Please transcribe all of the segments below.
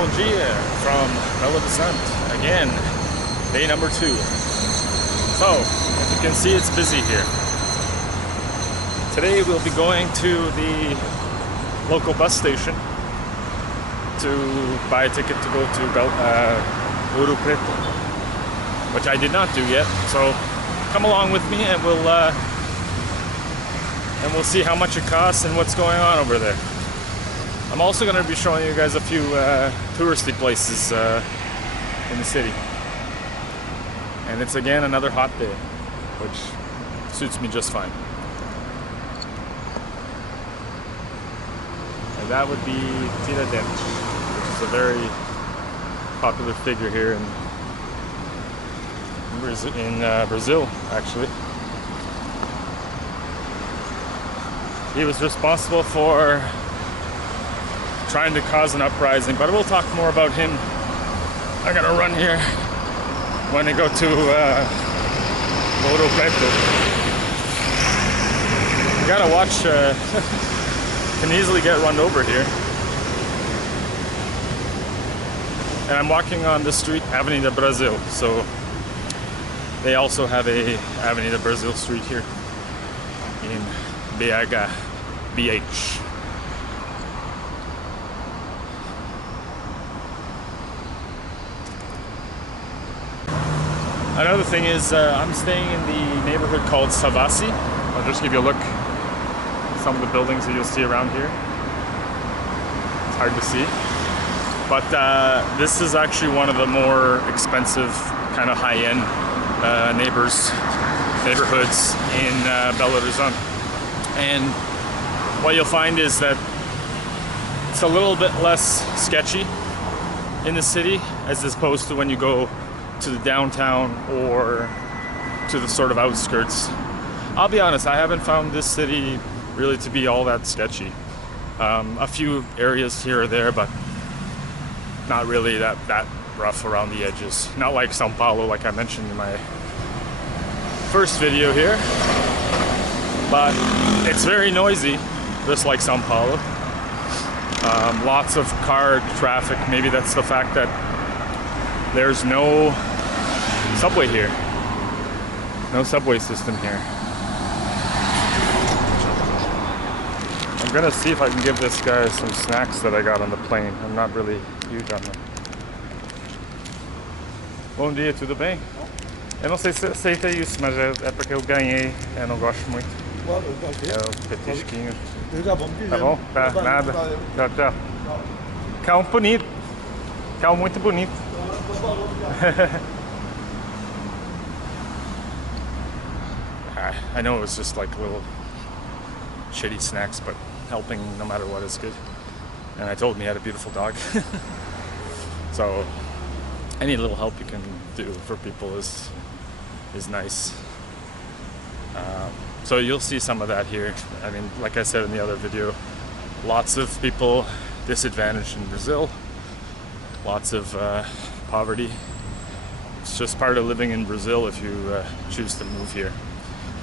Bom dia from Belo Horizonte. Again, day number 2. So, as you can see, it's busy here. Today we'll be going to the local bus station to buy a ticket to go to Ouro Preto, which I did not do yet. So, come along with me and we'll see how much it costs and what's going on over there. I'm also going to be showing you guys a few touristy places in the city. And it's again another hot day, which suits me just fine. And that would be Viaduct, which is a very popular figure here in Brazil, actually. He was responsible for trying to cause an uprising, but we'll talk more about him. I'm gonna run here when I go to Ouro Preto. You gotta watch, can easily get run over here. And I'm walking on the street, Avenida Brasil, so they also have a Avenida Brasil street here in BH. Another thing is I'm staying in the neighborhood called Savassi. I'll just give you a look at some of the buildings that you'll see around here. It's hard to see. But this is actually one of the more expensive, kind of high-end neighborhoods in Belo Horizonte. And what you'll find is that it's a little bit less sketchy in the city as opposed to when you go to the downtown or to the sort of outskirts. I'll be honest, I haven't found this city really to be all that sketchy. A few areas here or there, but not really that rough around the edges. Not like São Paulo, like I mentioned in my first video here. But it's very noisy, just like São Paulo. Lots of car traffic. Maybe that's the fact that there's no subway here. No subway system here. I'm gonna see if I can give this guy some snacks that I got on the plane. I'm not really huge on them. Bom dia, tudo bem? Eu não sei se aceita isso, mas é porque eu ganhei. Eu não gosto muito. É os petisquinhos. Tá bom? Tá, nada. Tchau, tchau. Cão bonito. Cão muito bonito. I know it was just like little shitty snacks, but helping no matter what is good. And I told him he had a beautiful dog. So any little help you can do for people is nice. So you'll see some of that here. I mean, like I said in the other video, lots of people disadvantaged in Brazil. Lots of poverty. It's just part of living in Brazil if you choose to move here.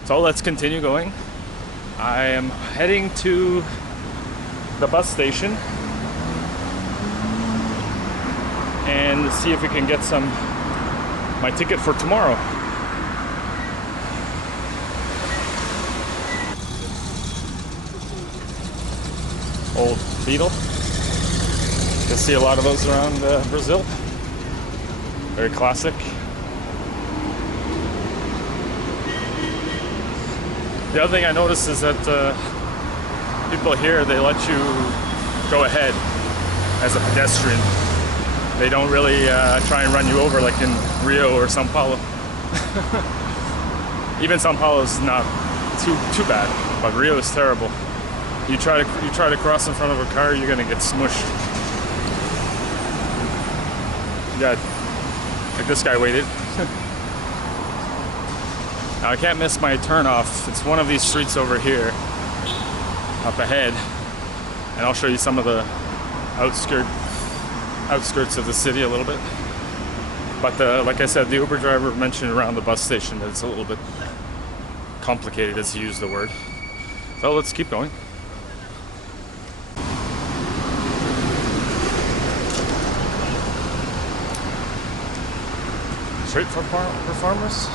So let's continue going. I am heading to the bus station and see if we can get my ticket for tomorrow. Old Beetle. You'll see a lot of those around Brazil. Very classic. The other thing I noticed is that people here, they let you go ahead as a pedestrian. They don't really try and run you over like in Rio or São Paulo. Even São Paulo is not too bad, but Rio is terrible. You try to cross in front of a car, you're gonna get smushed. Yeah, like this guy waited. Now I can't miss my turn off. It's one of these streets over here, up ahead, and I'll show you some of the outskirts of the city a little bit. But like I said, the Uber driver mentioned around the bus station that it's a little bit complicated, as he used the word. So let's keep going. street performers.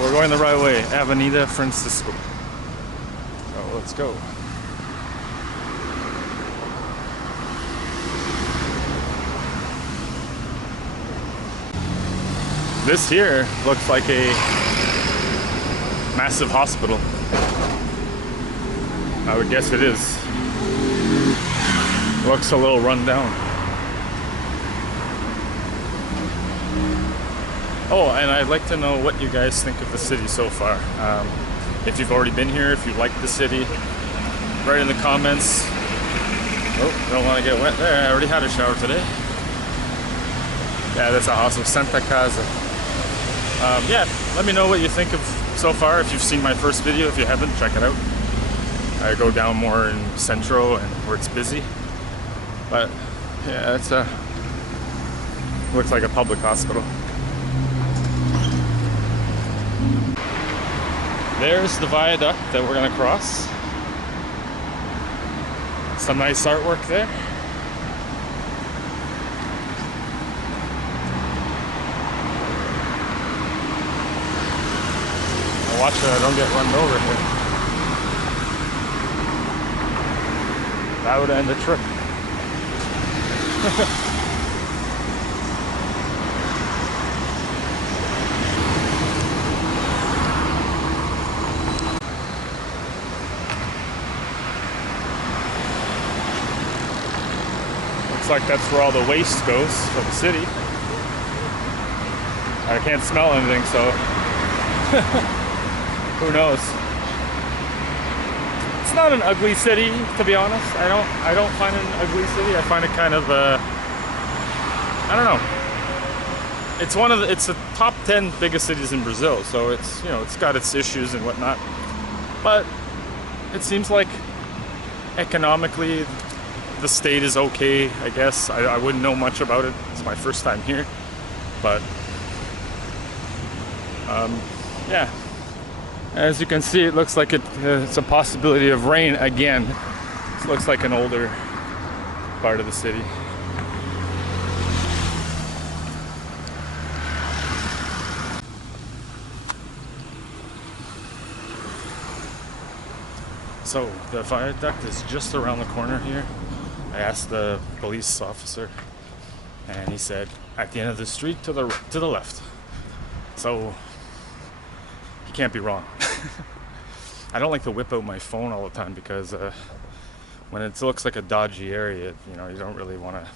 We're going the right way, Avenida Francisco. Oh, let's go. This here looks like a massive hospital. I would guess it is. Looks a little run down. Oh, and I'd like to know what you guys think of the city so far. If you've already been here, if you like the city, write in the comments. Oh, don't want to get wet there. I already had a shower today. Yeah, that's a house of Santa Casa. Yeah, let me know what you think of so far. If you've seen my first video, if you haven't, check it out. I go down more in Centro and where it's busy. But yeah, it's looks like a public hospital. There's the viaduct that we're gonna cross. Some nice artwork there. Watch that I don't get run over here. That would end the trip. Looks like that's where all the waste goes for the city. I can't smell anything, so who knows? It's not an ugly city, to be honest. I don't find it an ugly city. I find it kind of I don't know. It's the top 10 biggest cities in Brazil, so it's, you know, it's got its issues and whatnot. But it seems like economically the state is okay, I guess. I wouldn't know much about it. It's my first time here. But yeah. As you can see, it looks like it's a possibility of rain again. This looks like an older part of the city. So the viaduct is just around the corner here. I asked the police officer, and he said at the end of the street to the left. So he can't be wrong. I don't like to whip out my phone all the time because when it looks like a dodgy area, you know, you don't really want to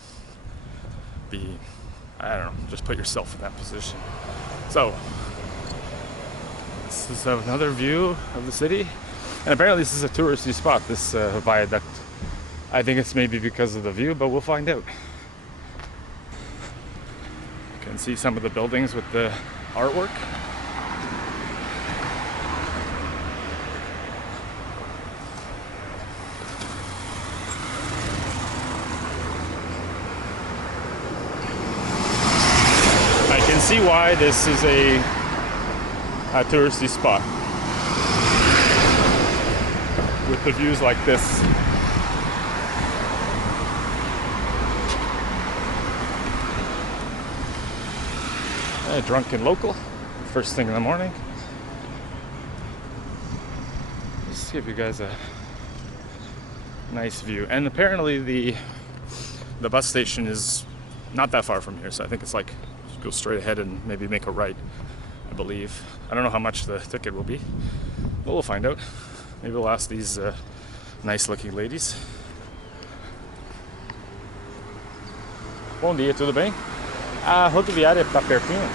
be, I don't know, just put yourself in that position. So this is another view of the city, and apparently this is a touristy spot, this viaduct. I think it's maybe because of the view, but we'll find out. You can see some of the buildings with the artwork. See why this is a touristy spot with the views like this. A drunken local, first thing in the morning. Just give you guys a nice view. And apparently the bus station is not that far from here, so I think it's like go straight ahead and maybe make a right, I believe. I don't know how much the ticket will be, but we'll find out. Maybe we'll ask these nice looking ladies. Bom dia, tudo bem? A rodoviária está pertinho?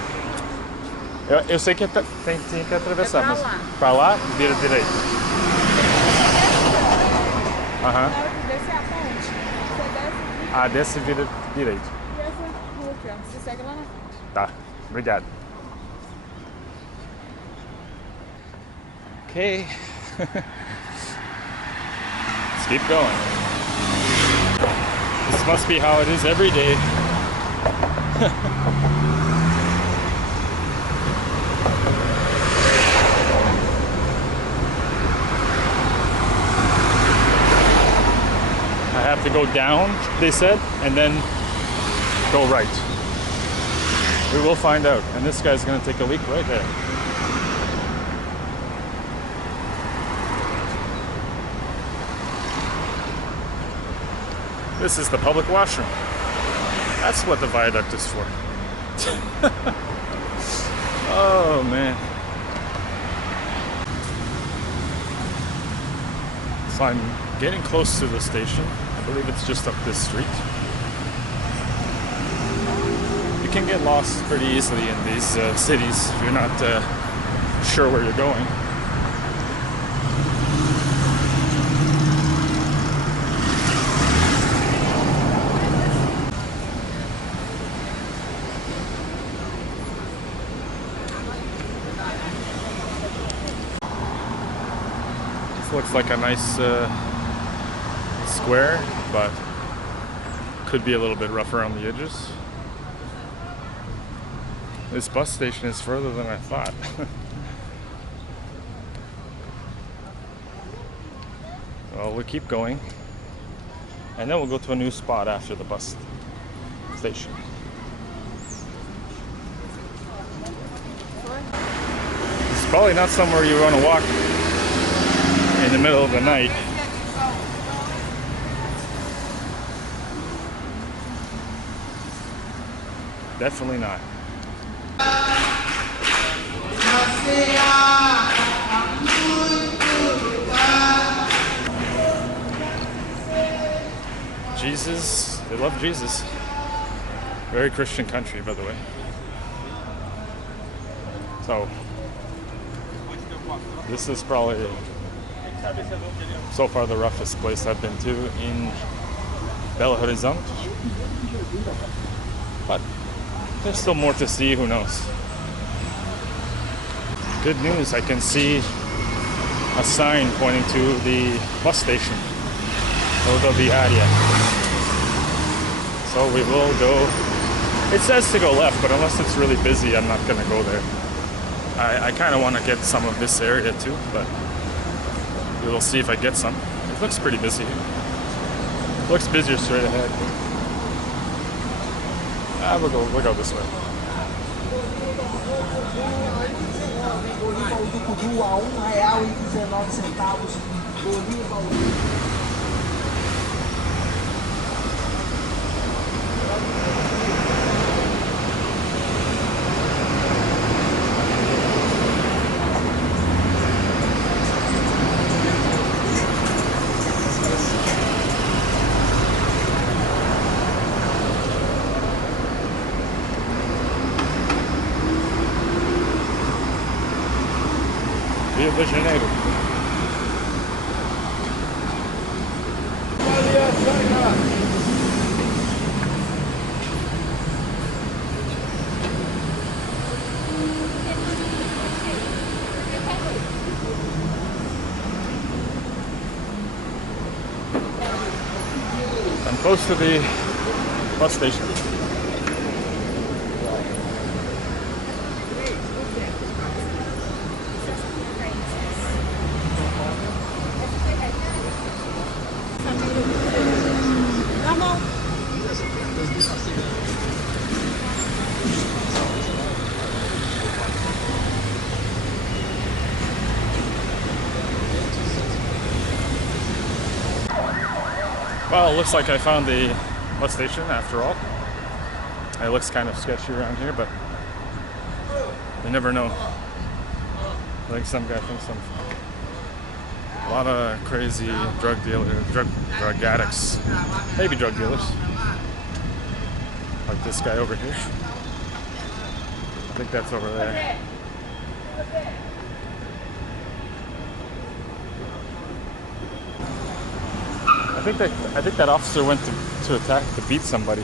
Eu sei que tem que atravessar, mas para lá, vira direito. Aham. Na hora de descer a ponte, você desce. Ah, desce e vira direito. E essa rua aqui, ó, você segue lá na frente. Tá, obrigado. Okay. Let's keep going. This must be how it is every day. I have to go down, they said, and then go right. We will find out. And this guy's gonna take a leak right there. This is the public washroom. That's what the viaduct is for. Oh man. So I'm getting close to the station. I believe it's just up this street. You can get lost pretty easily in these cities if you're not sure where you're going. Looks like a nice square, but could be a little bit rough around the edges. This bus station is further than I thought. Well, we'll keep going, and then we'll go to a new spot after the bus station. It's probably not somewhere you want to walk in the middle of the night. Definitely not. Jesus, they love Jesus. Very Christian country, by the way. So, this is probably so far the roughest place I've been to in Belo Horizonte. But there's still more to see, who knows. Good news, I can see a sign pointing to the bus station, Rodoviaria. So we will go. It says to go left, but unless it's really busy, I'm not gonna go there. I kind of want to get some of this area too, but we'll see if I get some. It looks pretty busy. Looks busier straight ahead. We'll go this way. Rio de Janeiro. I'm close to the bus station. Well, it looks like I found the bus station after all. It looks kind of sketchy around here, but you never know. I think some guy thinks I'm a lot of crazy drug dealers, drug addicts, maybe drug dealers, like this guy over here. I think that's over there. I think that officer went to attack, to beat somebody.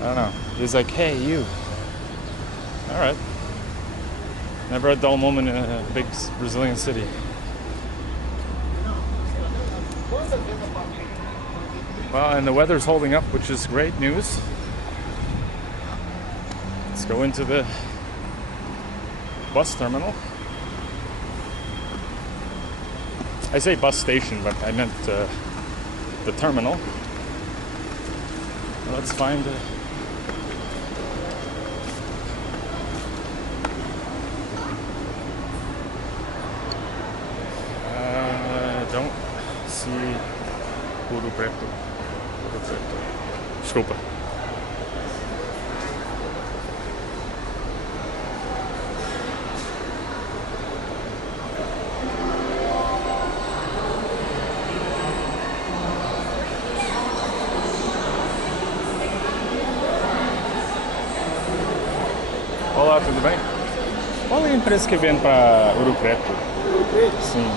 I don't know. He's like, hey, you. All right. Never a dull moment in a big Brazilian city. Well, and the weather's holding up, which is great news. Let's go into the bus terminal. I say bus station, but I meant the terminal. Let's find don't see Ouro Preto. Ouro Preto. Desculpa. Olá, tudo bem? Qual é a empresa que vem para Ouro Preto? Ouro Preto? Sim.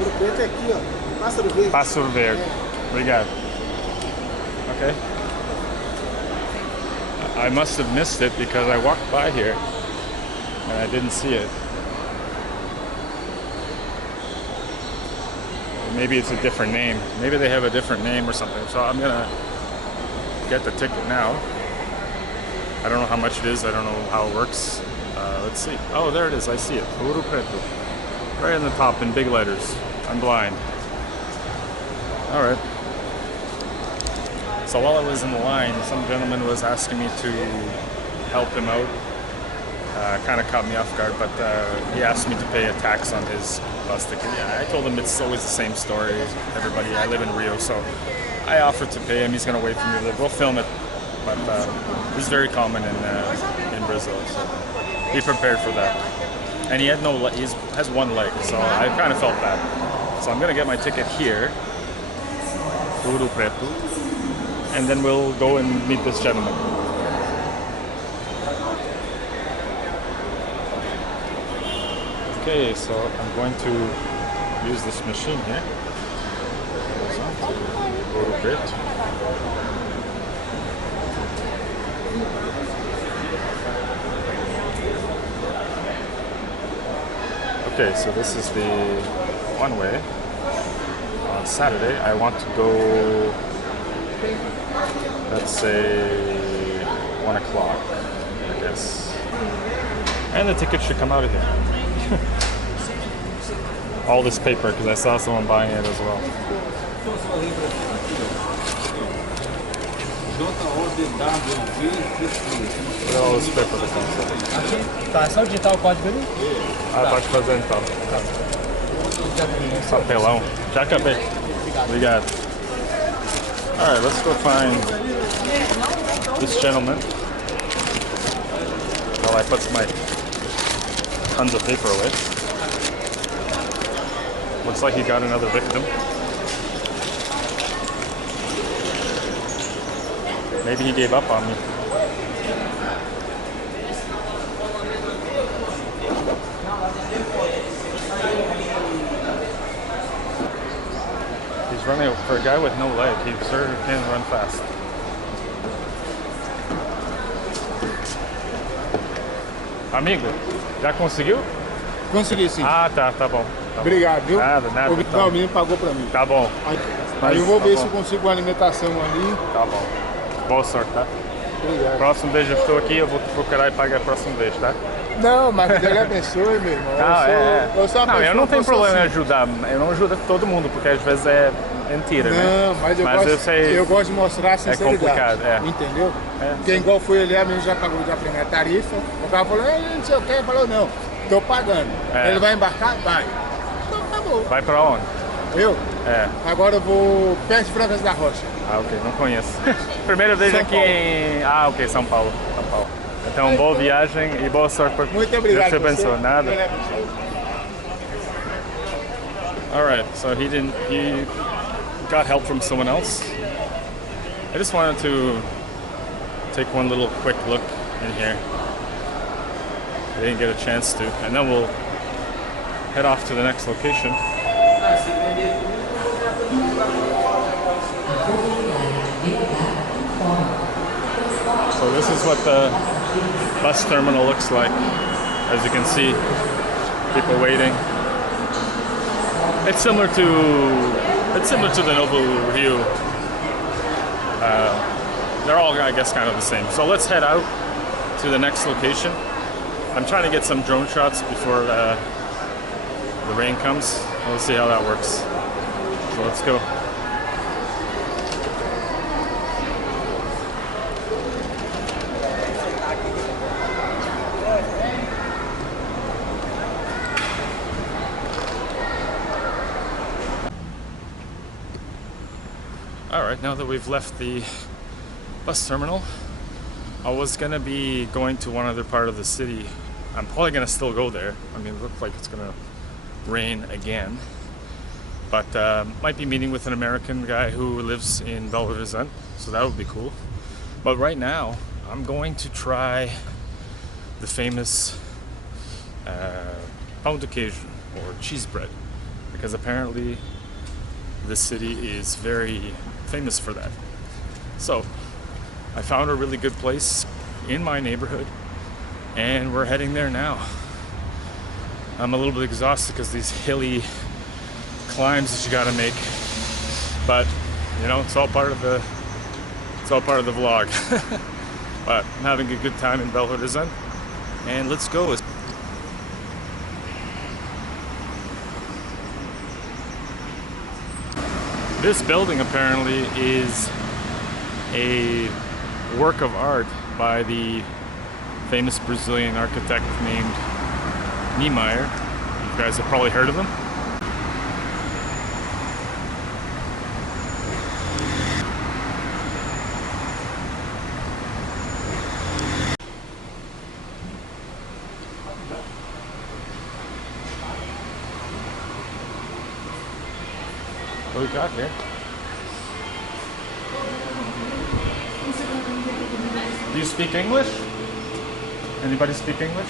Ouro Preto é aqui, ó. Pássaro Verde. Pássaro Verde. Obrigado. Okay. I must have missed it because I walked by here and I didn't see it. Maybe it's a different name. Maybe they have a different name or something. So I'm gonna get the ticket now. I don't know how much it is. I don't know how it works. Let's see. Oh, there it is. I see it. Ouro Preto. Right in the top in big letters. I'm blind. All right. So while I was in the line, some gentleman was asking me to help him out. Kind of caught me off guard, but he asked me to pay a tax on his bus ticket. Yeah, I told him it's always the same story. Everybody, I live in Rio, so I offered to pay him. He's going to wait for me to leave. We'll film it, but it's very common in Brazil, so be prepared for that. And he had no, he has one leg, so I kind of felt bad. So I'm going to get my ticket here, Ouro Preto, and then we'll go and meet this gentleman. Okay, so I'm going to use this machine here. Ouro Preto. Okay, so this is the one way. On Saturday, I want to go, let's say, 1 o'clock, I guess. And the ticket should come out of here. All this paper, because I saw someone buying it as well. Olha all this paper that comes out. Tá, é só digitar o código ali? Ah, pode fazer então. Papelão. Já acabei. Obrigado. Alright, let's go find this gentleman. While I put my tons of paper away. Looks like he got another victim. Maybe he gave up on me. He's running for a guy with no leg. He sure can run fast. Amigo, já conseguiu? Consegui sim. Ah, tá bom. Tá Obrigado, viu? Nada. Não, o menino pagou pra mim. Tá bom. Aí eu vou ver bom. se eu consigo uma alimentação ali. Tá bom. Boa sorte, tá? Obrigado. Próximo vez eu estou aqui, eu vou te procurar e pagar a próxima vez, tá? Não, mas Deus lhe abençoe, meu irmão. Não, eu sou uma não, eu não tenho pessoa problema em assim. ajudar. Eu não ajudo todo mundo, porque às vezes é mentira, né? Não, mas eu gosto de mostrar a sinceridade. complicado, é. Entendeu? É. Porque igual foi ali, a menina já pagou já a primeira tarifa. O cara falou, não sei o que. Ele falou, não, tô pagando. É. Ele vai embarcar? Vai. Então acabou. Vai pra onde? Eu? É. Agora eu vou perto de Brancas da Rocha. Ah, ok, não conheço. Primeira vez São aqui Paulo. em... Ah, ok, São Paulo. Então, boa viagem e boa sorte. Muito obrigado. Deus te abençoe. Você. Nada. Deus lhe abençoe. All right, so he got help from someone else. I just wanted to take one little quick look in here. I didn't get a chance to, and then we'll head off to the next location. So this is what the bus terminal looks like. As you can see, people waiting. It's similar to the Novo Rio. They're all, I guess, kind of the same. So let's head out to the next location. I'm trying to get some drone shots before the rain comes. We'll see how that works. So let's go. right, now that we've left the bus terminal, I was gonna be going to one other part of the city. I'm probably gonna still go there. I mean, it looks like it's gonna rain again. But might be meeting with an American guy who lives in Belo Horizonte, so that would be cool. But right now, I'm going to try the famous pão de queijo, or cheese bread, because apparently this city is very famous for that. So I found a really good place in my neighborhood, and we're heading there now. I'm a little bit exhausted because these hilly climbs that you gotta make, but you know, it's all part of the vlog. But I'm having a good time in Belo Horizonte, and let's go. This building apparently is a work of art by the famous Brazilian architect named Niemeyer. You guys have probably heard of him. What do we got here? Do you speak English? Anybody speak English?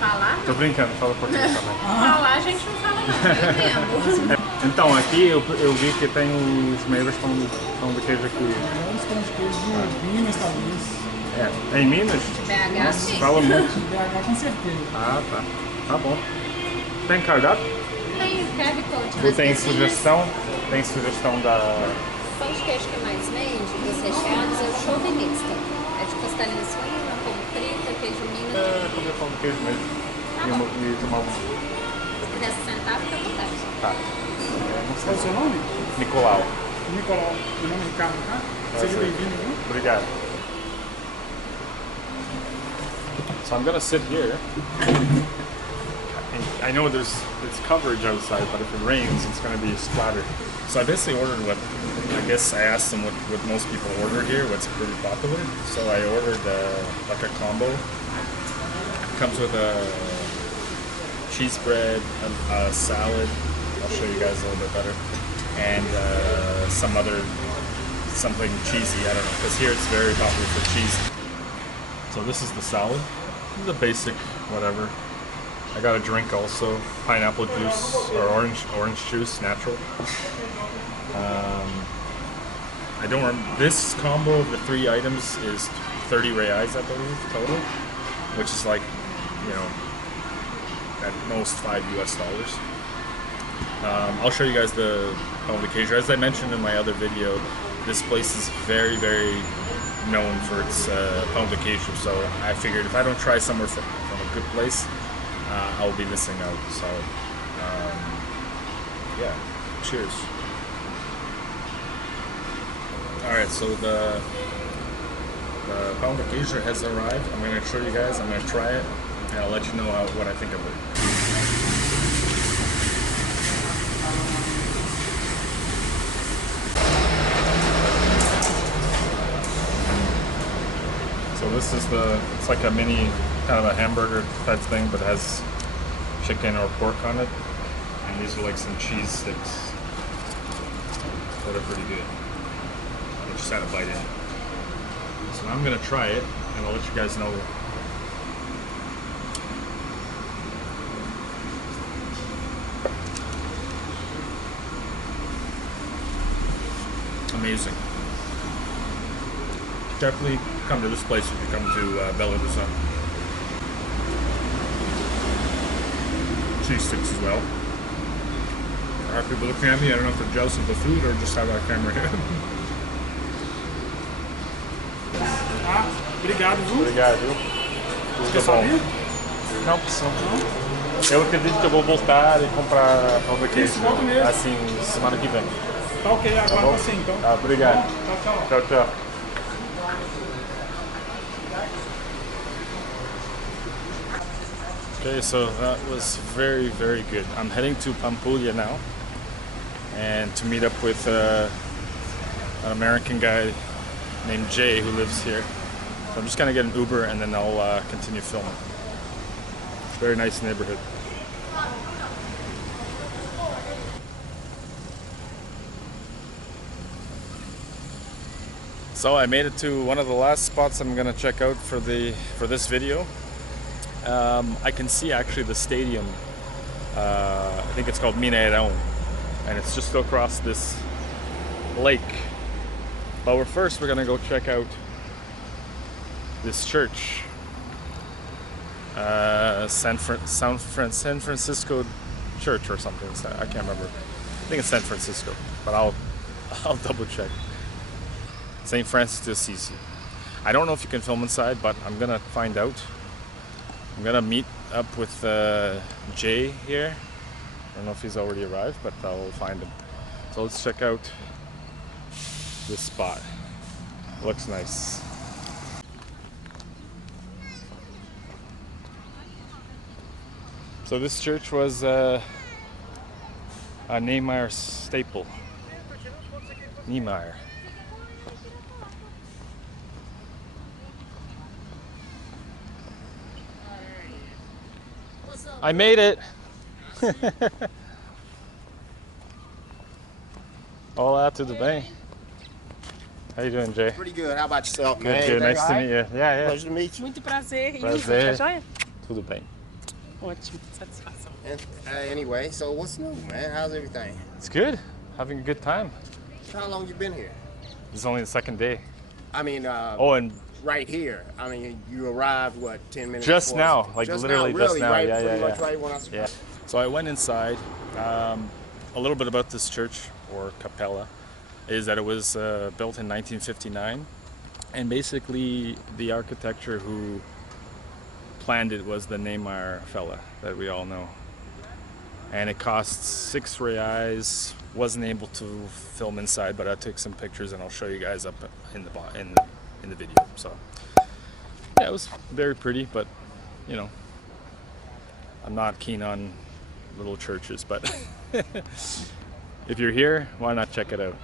Falar? Tô brincando, fala português também. Falar a gente não fala não, eu entendo. Então, aqui eu vi que tem os melhores pão de queijo aqui. Os pães de queijo de Minas, talvez. É em Minas? BH, Nossa, sim. fala muito. BH, com certeza. Ah, tá. Tá bom. Tem cardápio? Tem QR Code. Ou nas tem vizinhas. sugestão? Tem sugestão da... O pão de queijo que mais vende, dos recheados, é o chauvinista. É de costelinha suína, pão frita, queijo Minas. comer pão de queijo mesmo. Tá bom. E tomar um... Se quiser se sentar, fica à vontade. Tá. Não Qual é o sei. seu nome? Nicolau. Nicolau. Meu nome é Ricardo, tá? Seja bem-vindo, viu? Obrigado. So I'm gonna sit here. I know there's coverage outside, but if it rains, it's gonna be splattered. So I basically ordered what, I guess I asked them what most people order here, what's pretty popular. So I ordered like a combo. Comes with a cheese bread, a salad. I'll show you guys a little bit better. And something cheesy, I don't know, because here it's very popular for cheese. So this is the salad. This is a basic whatever. I got a drink also, pineapple juice or orange juice, natural. I don't remember. This combo of the 3 items is 30 reais, I believe, total, which is like, you know, at most $5 US. I'll show you guys the pão de queijo. As I mentioned in my other video, this place is very, very known for its pão de queijo. So I figured if I don't try somewhere from a good place, I'll be missing out. So yeah, cheers. Alright, so the pão de queijo has arrived. I'm going to show you guys, I'm going to try it, and I'll let you know what I think of it. So this is it's like a mini, kind of a hamburger type thing, but it has chicken or pork on it. And these are like some cheese sticks that are pretty good. I just had a bite in. So I'm gonna try it, and I'll let you guys know. Amazing. Definitely come to this place if you come to Belo Horizonte. Cheese sticks as well. There are people looking at me. I don't know if they're jealous of the food or just have our camera here. Ah, obrigado, viu? Obrigado, viu? Você quer saber? Não, não. Eu acredito que eu vou voltar e comprar pão de queijo. Isso, volta mesmo. Assim, semana que vem. Tá ok, aguardo você então. Tá, obrigado. Tchau, tchau. Tchau, tchau. Okay, so that was very, very good. I'm heading to Pampulha now, and to meet up with an American guy named Jay who lives here. So I'm just gonna get an Uber and then I'll continue filming. Very nice neighborhood. So I made it to one of the last spots I'm gonna check out for this video. I can see actually the stadium. I think it's called Mineirão, and it's just across this lake. But we're gonna go check out this church, San Francisco Church or something. I can't remember. I think it's San Francisco, but I'll double check. St. Francis de Assisi. I don't know if you can film inside, but I'm gonna find out. I'm gonna meet up with Jay here. I don't know if he's already arrived, but I'll find him. So let's check out this spot. Looks nice. So this church was a Niemeyer staple. Niemeyer. I made it. Olá, tudo bem? How you doing, Jay? Pretty good. How about yourself, man? Good. Nice to meet you. Yeah. Pleasure to meet you. Muito prazer. Prazer. Tá joia? Tudo bem. Ótimo, satisfação. And, anyway, so what's new, man? How's everything? It's good. Having a good time. How long you been here? It's only the second day. I mean, Oh, and right here. I mean, you arrived, what, 10 minutes just before? now, like just literally now, just really, now. right? Yeah. Pretty much right when I Yeah. So I went inside. A little bit about this church, or capella, is that it was built in 1959, and basically the architecture who planned it was the Niemeyer fella that we all know. And it cost 6 reais. Wasn't able to film inside, but I took some pictures and I'll show you guys up in the video. So yeah, it was very pretty, but you know, I'm not keen on little churches, but if you're here, why not check it out?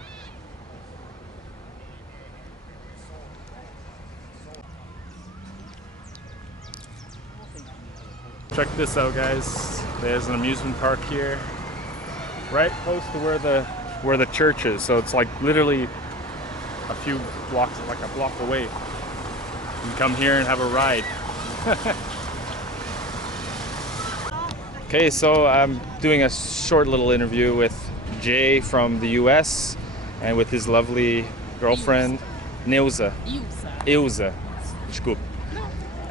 Check this out, guys. There's an amusement park here, right close to where the church is. So it's like literally a few blocks, like a block away. You can come here and have a ride. Okay, so I'm doing a short little interview with Jay from the US and with his lovely girlfriend, Neuza. Ilza. Desculpa.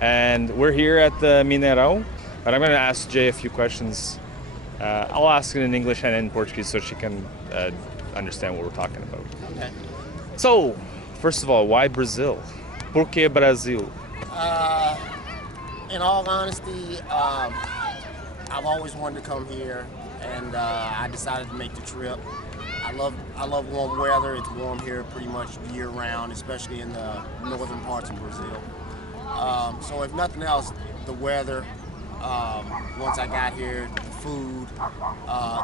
And we're here at the Mineirão, but I'm going to ask Jay a few questions. I'll ask it in English and in Portuguese so she can understand what we're talking about. Okay. So, first of all, why Brazil? Por que Brazil? In all honesty, I've always wanted to come here, and I decided to make the trip. I love warm weather. It's warm here pretty much year-round, especially in the northern parts of Brazil. So if nothing else, the weather. Once I got here, the food,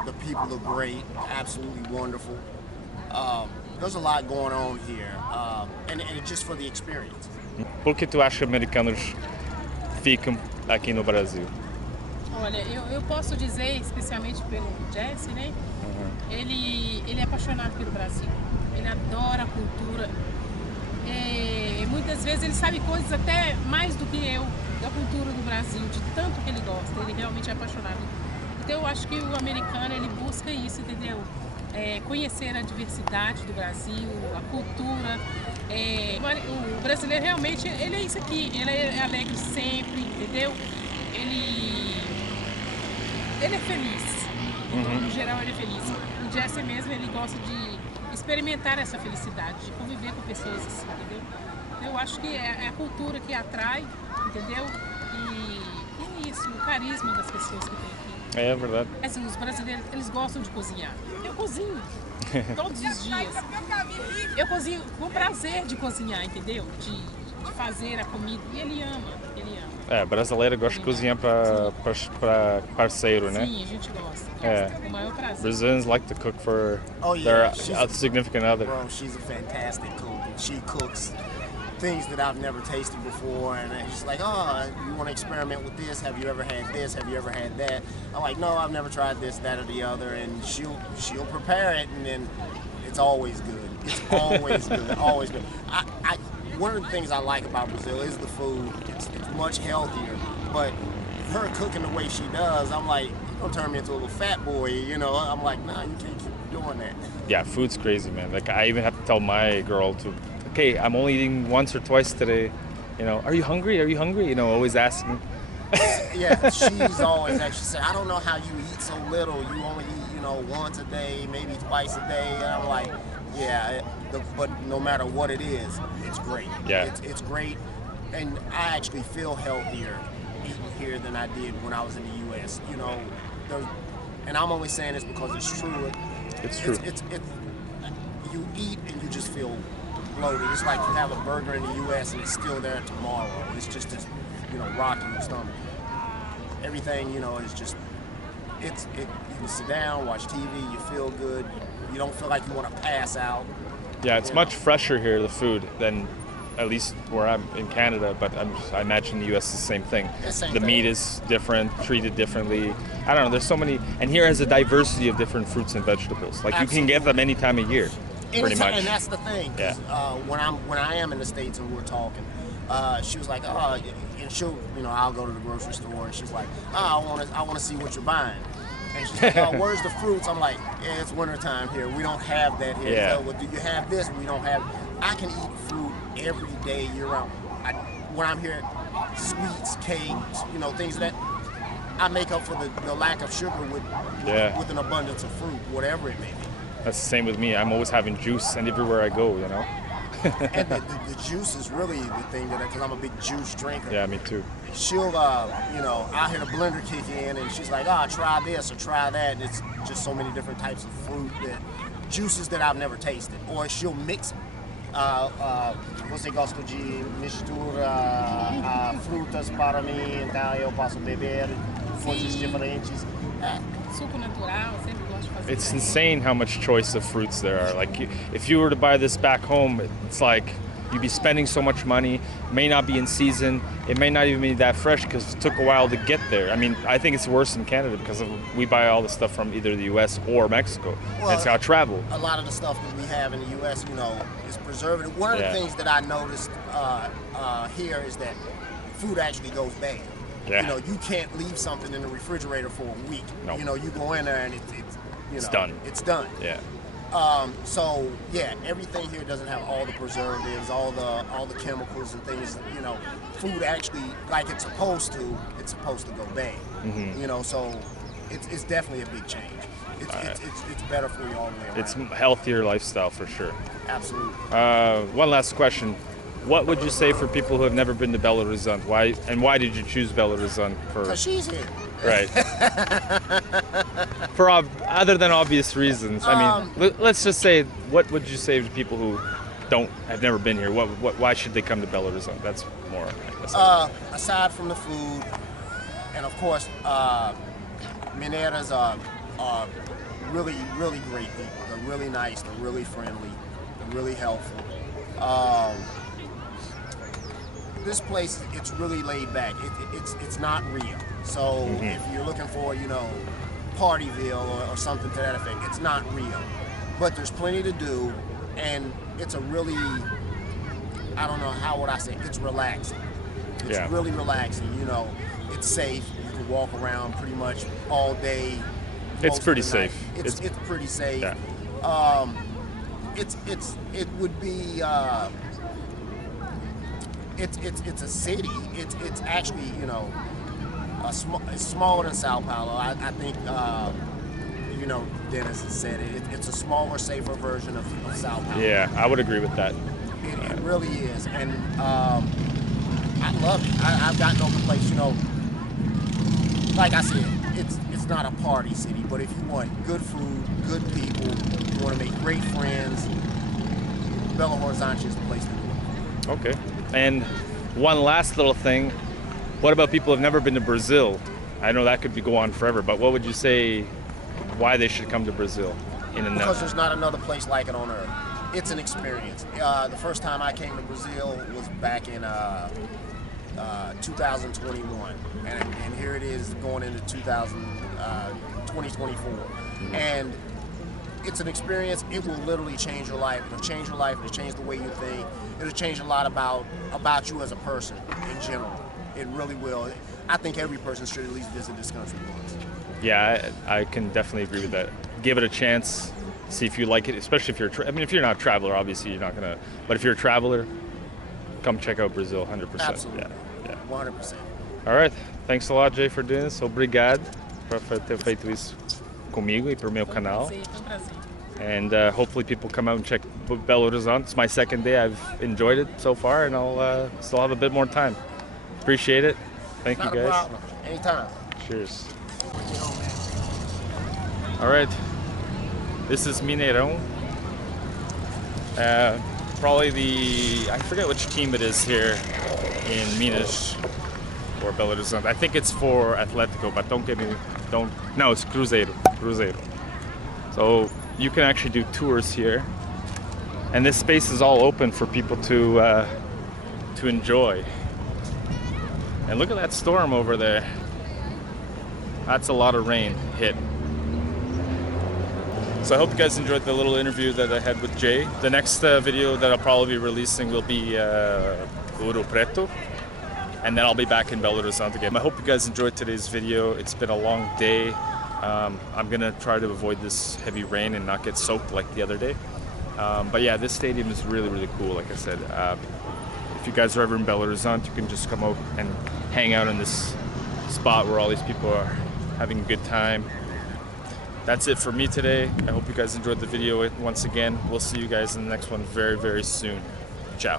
the people are great, absolutely wonderful. There's a lot going on here, and it's just for the experience. Por que tu acha que americanos ficam aqui no Brasil? Olha, eu posso dizer, especialmente pelo Jesse, né? Ele é apaixonado pelo Brasil. Ele adora a cultura. Muitas vezes ele sabe coisas até mais do que eu da cultura do Brasil, de tanto que ele gosta. Ele realmente é apaixonado. Então eu acho que o americano ele busca isso, entendeu? Conhecer a diversidade do Brasil, a cultura. O brasileiro realmente ele é isso aqui. Ele é alegre sempre, entendeu? Ele é feliz. Então, no geral ele é feliz. O Jesse mesmo ele gosta de experimentar essa felicidade, de conviver com pessoas assim, entendeu? Eu acho que é a cultura que atrai, entendeu? E é isso, o carisma das pessoas que tem aqui. É verdade. Assim, os brasileiros, eles gostam de cozinhar. Eu cozinho todos os dias. Eu cozinho com prazer de cozinhar, entendeu? De de fazer a comida. E ele ama, ele ama. É, brasileiro gosta de cozinhar para parceiro, né? Sim, a gente gosta. É. Com o maior prazer. Brazilians like to cook for Oh, yeah. their significant other. Bro, she's a fantastic cook. And she cooks things that I've never tasted before. And she's like, oh, you want to experiment with this? Have you ever had this? Have you ever had that? I'm like, no, I've never tried this, that, or the other. And she'll prepare it, and then it's always good. It's always good, always good. One of the things I like about Brazil is the food. It's much healthier, but her cooking the way she does, I'm like, you're gonna turn me into a little fat boy, you know? I'm like, nah, you can't keep doing that. Yeah, food's crazy, man. Like I even have to tell my girl to, okay, I'm only eating once or twice today. You know, are you hungry? Are you hungry? You know, always asking. Yeah, she's always actually said, I don't know how you eat so little. You only eat, you know, once a day, maybe twice a day. And I'm like, yeah, but no matter what it is, it's great. Yeah. It's great. And I actually feel healthier eating here than I did when I was in the U.S. You know, and I'm only saying this because it's true. It's true. It's you eat and you just feel bloated. It's like you have a burger in the U.S. and it's still there tomorrow. It's just this, you know, rock in your stomach. Everything, you know, is just, you can sit down, watch TV, you feel good. You don't feel like you want to pass out. Yeah, it's much fresher here, the food, than at least where I'm in Canada, but I imagine the U.S. is the same thing. The meat is different, treated differently. I don't know, there's so many, and here has a diversity of different fruits and vegetables. Like you can get them any time of year, pretty much. And that's the thing. Yeah. When I am in the States and we're talking, she was like, oh, and she'll, you know, I'll go to the grocery store and she's like, oh, I want to see what you're buying. And she's like, oh, where's the fruits? I'm like, yeah, it's wintertime here. We don't have that here. Yeah. So, well, do you have this? We don't have. I can eat fruit every day year round. When I'm here, sweets, cakes, you know, things that I make up for the lack of sugar with an abundance of fruit, whatever it may be. That's the same with me. I'm always having juice, and everywhere I go, you know. And the juice is really the thing because I'm a big juice drinker. Yeah, me too. She'll, you know, I'll hear the blender kick in and she's like, oh, try this or try that. And it's just so many different types of fruit juices that I've never tasted. Or she'll mix, você gosta de mistura frutas para mim, então eu posso beber coisas diferentes. Suco natural, sempre gosto de fazer. It's insane how much choice of fruits there are. Like, if you were to buy this back home, it's like you'd be spending so much money. It may not be in season. It may not even be that fresh because it took a while to get there. I mean, I think it's worse in Canada because we buy all the stuff from either the U.S. or Mexico. Well, and it's got travel. A lot of the stuff that we have in the U.S., you know, is preservative. One of the things that I noticed here is that food actually goes bad. Yeah. You know, you can't leave something in the refrigerator for a week. Nope. You know, you go in there and it's done. It's done. Yeah. So yeah, everything here doesn't have all the preservatives, all the chemicals and things. You know, food actually, like it's supposed to go bad. Mm-hmm. You know, so it's definitely a big change. It's better for you all the way around. It's healthier lifestyle for sure. Absolutely. One last question. What would you say for people who have never been to Belo Horizonte? Why did you choose Belo Horizonte for? Because she's here. Right. For other than obvious reasons. I mean, let's just say, what would you say to people who have never been here? Why should they come to Belo Horizonte? That's more, I guess. Aside from the food, and of course, Mineiras are really, really great people. They're really nice. They're really friendly. They're really helpful. This place, it's really laid back. It's not Rio. So if you're looking for, you know, Partyville or something to that effect, it's not Rio. But there's plenty to do, and it's a really, I don't know, how would I say, it's relaxing. It's really relaxing, you know. It's safe. You can walk around pretty much all day. It's pretty safe. It's pretty safe. Yeah. It would be. It's a city. It's actually, you know, it's smaller than Sao Paulo. I think you know, Dennis has said it. It's a smaller, safer version of Sao Paulo. Yeah, I would agree with that. It really is, and I love it. I've got no complaints. You know, like I said, it's not a party city, but if you want good food, good people, you want to make great friends, Belo Horizonte is the place to do it. Okay. And one last little thing. What about people who've never been to Brazil? I know that could go on forever, but what would you say why they should come to Brazil in a Because nutshell? there's not another place like it on earth. It's an experience. The first time I came to Brazil was back in 2021, and here it is going into 2024. And it's an experience. It will literally change your life. It'll change your life. It'll change the way you think. It'll change a lot about you as a person in general. It really will. I think every person should at least visit this country once. Yeah, I can definitely agree with that. Give it a chance. See if you like it, especially if you're. If you're not a traveler, obviously you're not gonna. But if you're a traveler, come check out Brazil, 100%. Absolutely. Yeah. 100%. All right. Thanks a lot, Jay, for doing this. Obrigado por ter feito isso comigo e pro meu canal. Foi um prazer. And hopefully people come out and check Belo Horizonte. It's my second day. I've enjoyed it so far, and I'll still have a bit more time. Appreciate it. Thank Not you, a guys. problem. Anytime. Cheers. All right. This is Mineirão. Probably I forget which team it is here in Minas or Belo Horizonte. I think it's for Atlético, but no, it's Cruzeiro. So you can actually do tours here. And this space is all open for people to enjoy. And look at that storm over there. That's a lot of rain hit. So I hope you guys enjoyed the little interview that I had with Jay. The next video that I'll probably be releasing will be Ouro Preto. And then I'll be back in Belo Horizonte again. I hope you guys enjoyed today's video. It's been a long day. I'm gonna try to avoid this heavy rain and not get soaked like the other day. But yeah, this stadium is really, really cool, like I said. If you guys are ever in Belo Horizonte, you can just come out and hang out in this spot where all these people are having a good time. That's it for me today. I hope you guys enjoyed the video once again. We'll see you guys in the next one very, very soon. Ciao.